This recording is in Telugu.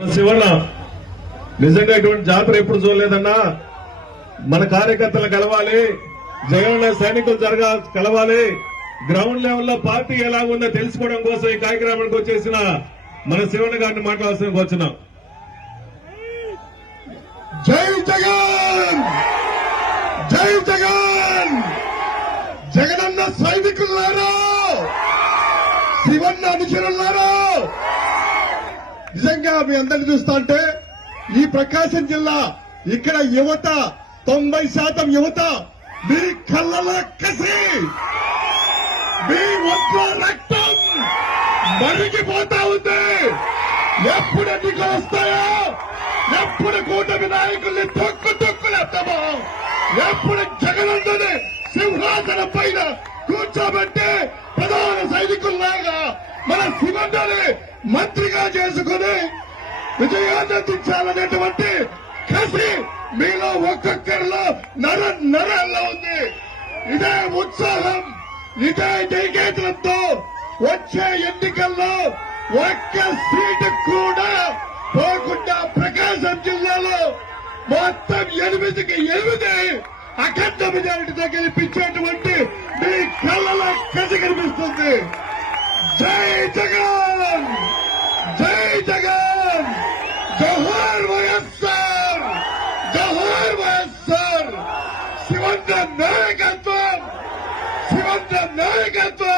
శివన్న నిజంగా ఇటువంటి జాతర ఎప్పుడు చూడలేదన్నా. మన కార్యకర్తలు కలవాలి, జగన్ సైనికులు కలవాలి, గ్రౌండ్ లెవెల్లో పార్టీ ఎలా ఉందో తెలుసుకోవడం కోసం ఈ కార్యక్రమానికి వచ్చేసిన మన శివన్న గారిని మాట్లాడాల్సిన వచ్చినాం. జై జగన్, జై జగన్, జగనన్న సైనికులారా, శివన్న అనుచరులారా, నిజంగా మీ అందరిని చూస్తా అంటే ఈ ప్రకాశం జిల్లా ఇక్కడ యువత 90% యువత మీ కళ్ళలో కసి, మీ ఒంట్లో రక్తం మరిగిపోతా ఉంది. ఎప్పుడు ఎన్నికలు వస్తాయో, ఎప్పుడు కూటమి నాయకుల్ని తొక్కులేస్తామో, ఎప్పుడు జగనన్నని సింహాసనం పైన కూర్చోబెట్టి ప్రధాన సైనికుల్లాగా మన శివన్నని మంత్రిగా చేసుకుని విజయాన్ని అందించాలనేటువంటి కసి మీలో ఒక్కొక్కరిలో నరాల్లో ఉంది. ఇదే ఉత్సాహం, ఇదే జైకేతలతో వచ్చే ఎన్నికల్లో ఒక్క సీటు కూడా పోకుండా ప్రకాశం జిల్లాలో మొత్తం 8కి 8 అఖండ మెజారిటీతో గెలిపించేటువంటి మీ కళ్ళలో కసి కనిపిస్తుంది. జై జగన్, జై జగన్, జోహార్ వైఎస్ఆర్, జోహార్ వైఎస్ఆర్. శివన్న నాయకత్వం, శివన్న నాయకత్వం.